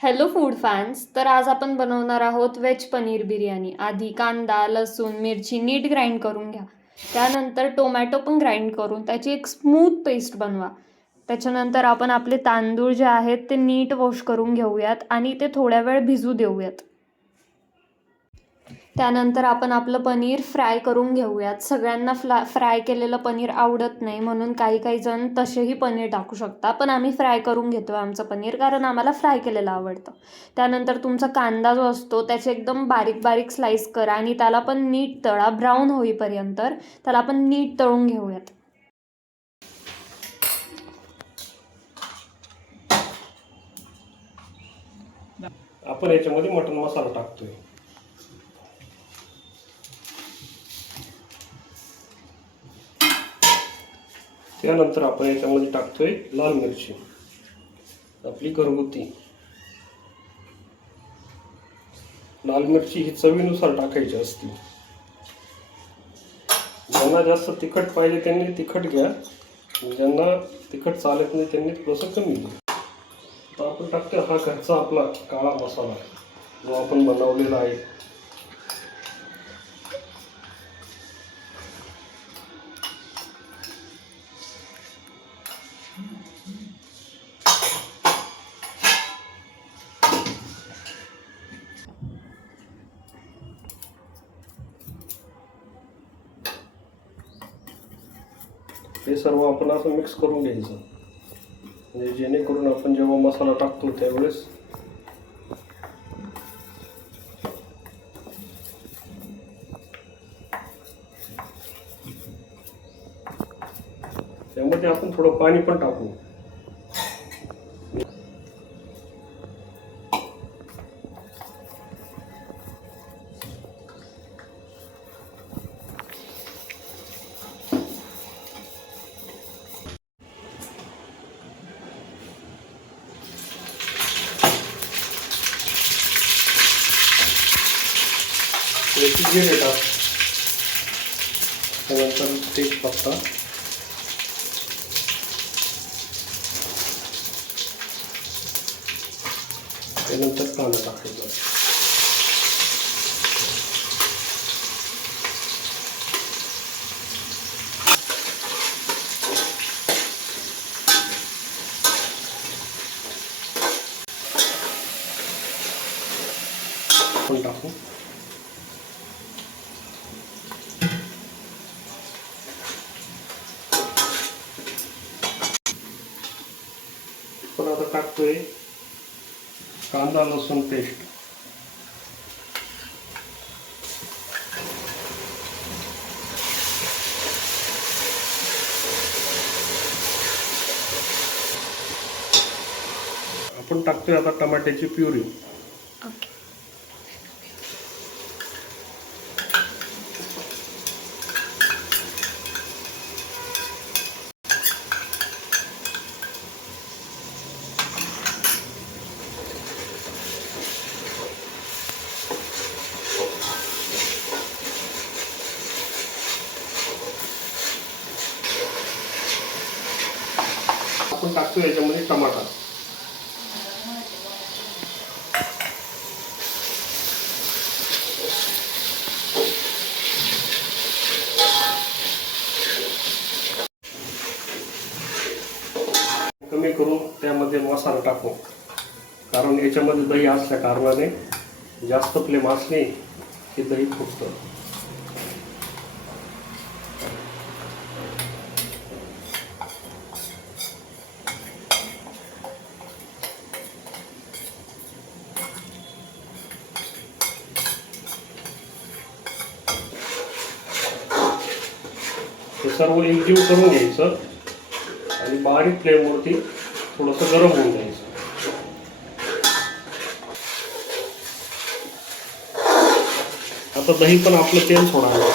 Hello food fans. तर आज आपण बनवणार आहोत व्हेज पनीर बिर्याणी. आधी कांदा, लसूण, मिरची नीट ग्राइंड करून घ्या. त्यानंतर टोमॅटो पण ग्राइंड करून त्याची एक स्मूथ पेस्ट बनवा. त्याच्यानंतर आपण आपले तांदूळ जे आहेत ते नीट वॉश करून घेऊयात आणि ते थोड्या वेळ भिजू देऊयात. त्यानंतर आपण आपलं पनीर फ्राय करून घेऊयात. सगळ्यांना फ्राय केलेलं पनीर आवडत नाही, म्हणून काही काही जण तसेही पनीर टाकू शकता, पण आम्ही फ्राय करून घेतो आमचं पनीर, कारण आम्हाला फ्राय केलेलं आवडतं. त्यानंतर तुमचा कांदा जो असतो त्याचे एकदम बारीक बारीक स्लाइस करा आणि त्याला पण नीट तळा, ब्राऊन होईपर्यंत त्याला पण नीट तळून घेऊयात. आपण याच्यामध्ये मटन मसाला टाकतोय. त्यानंतर आपण याच्यामध्ये टाकतोय लाल मिरची, आपली घरगुती लाल मिरची. ही चवीनुसार टाकायची असते. ज्यांना जास्त तिखट पाहिजे त्यांनी तिखट घ्या, ज्यांना तिखट चालत नाही त्यांनी थोडंसं कमी घ्या. आता आपण टाकतोय हा घरचा आपला काळा मसाला जो आपण बनवलेला आहे. हे सर्व आपण असं मिक्स करून घ्यायचं, म्हणजे जेणेकरून आपण जेव्हा मसाला टाकतो त्यावेळेस त्यामध्ये आपण थोडं पाणी पण टाकू. याची जिरे टाक, त्यानंतर तेजपत्ता, त्यानंतर कांदा टाकायचा. आपण टाकू. आपण आता टाकतोय कांदा लसूण पेस्ट. आपण टाकतोय आता टमाट्याची प्युरी. आपण टाकतो याच्यामध्ये टमाटा. कमी करून त्यामध्ये मसाला टाकू, कारण याच्यामध्ये दही असल्या कारणाने जास्त फ्लेम असणे हे दही फुटतं. हे सर्व एकजीव करून घ्यायचं आणि बारीक फ्लेमवरती थोडंसं गरम होऊन द्यायचं. आता दही पण आपलं तेल सोडायला,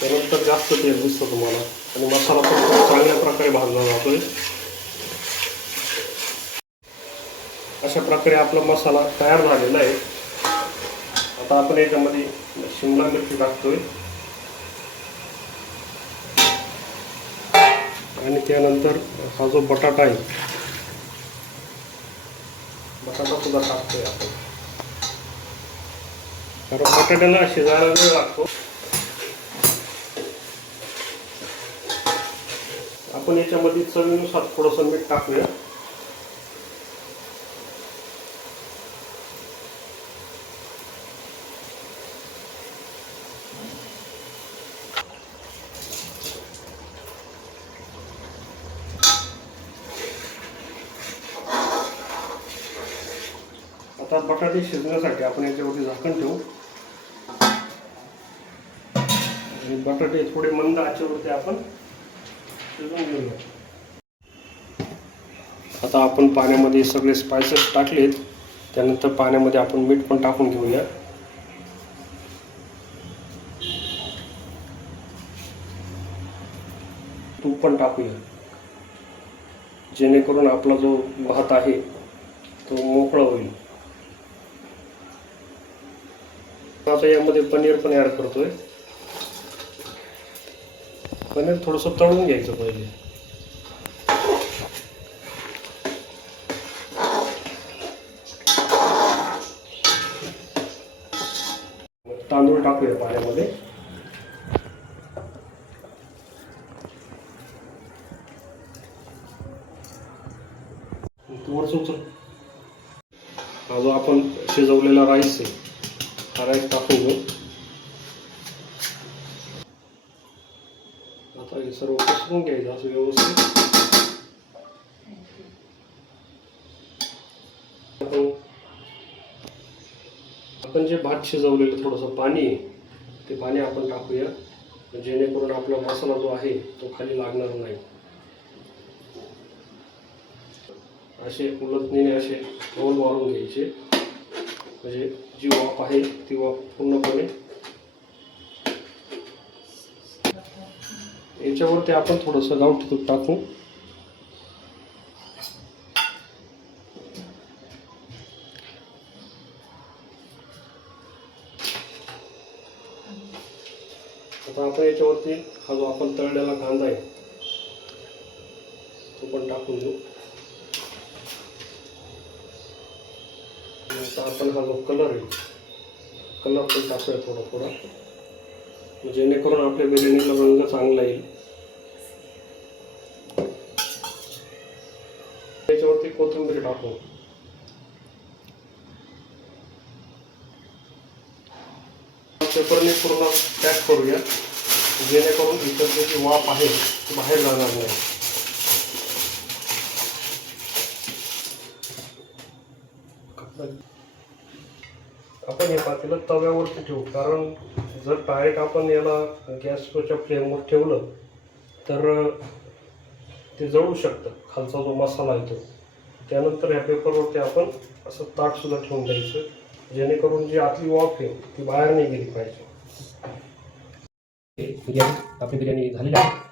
त्यानंतर जास्त तेल दिसतं तुम्हाला, आणि मसाला पण खूप चांगल्या प्रकारे भाजला जातोय. अशा प्रकारे आपला मसाला तयार झालेला आहे. आता आपण याच्यामध्ये शिमला मिरची टाकतोय आणि त्यानंतर हा जो बटाटा आहे बटाटा सुद्धा टाकतोय आपण, कारण बटाट्याला शिजायला वेळ लागतो. आपण याच्यामध्ये चवीनुसार थोडंसं मीठ टाकूया. आता बटाटे शिजण्यासाठी आपण याच्यावरती झाकण ठेवू आणि बटाटे थोडे मंद आचेवरती आपण शिजवून घेऊया. आता आपण पाण्यामध्ये सगळे स्पायसेस टाकलेत, त्यानंतर पाण्यामध्ये आपण मीठ पण टाकून घेऊया. तूप पण टाकूया, जेणेकरून आपला जो भात आहे तो मोकळा होईल. आता यामध्ये पनीर पण ॲड करतोय. पनीर थोडंसं तळून घ्यायचं पाहिजे. तांदूळ टाकूया पाण्यामध्ये. हा जो आपण शिजवलेला राईस आहे, हा राईस टाकून घेऊ. आता हे सर्व पसरून घ्यायचं असं व्यवस्थित. आपण जे भात शिजवलेलं थोडंसं पाणी आहे, ते पाणी आपण टाकूया, जेणेकरून आपला मसाला जो आहे तो खाली लागणार नाही. असे उलटणीने असे रोल मारून घ्यायचे, म्हणजे जी वाफ आहे ती वाफ पूर्णपणे. याच्यावरती आपण थोडंसं गावठी तूप टाकू. आता आपण याच्यावरती हा जो आपण तळलेला कांदा आहे तो पण टाकून देऊ. आता आपण हा जो कलर आहे, कलर पण टाकूया थोडा थोडा, जेणेकरून आपल्या बिर्याणीला रंग चांगला येईल. याच्यावरती कोथिंबीर टाकू. पेपरने पूर्ण पॅक करूया, जेणेकरून इतर जी वाफ आहे ती बाहेर जाणार नाही. आपण हे पातेलं तव्यावरती ठेवू, कारण जर डायरेक्ट आपण याला गॅसवरच्या फ्लेमवर ठेवलं तर ते जळू शकतं, खालचा जो मसाला आहे तो. त्यानंतर ह्या पेपरवरती आपण असं ताटसुद्धा ठेवून द्यायचं, जेणेकरून जी आतली वाफ आहे ती बाहेर नाही गेली पाहिजे. आपली बिर्याणी झालेली आहे.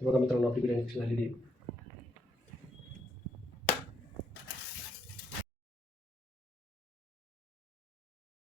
बघा मित्रांनो, आपली बिर्याणी कशी झालेली आहे.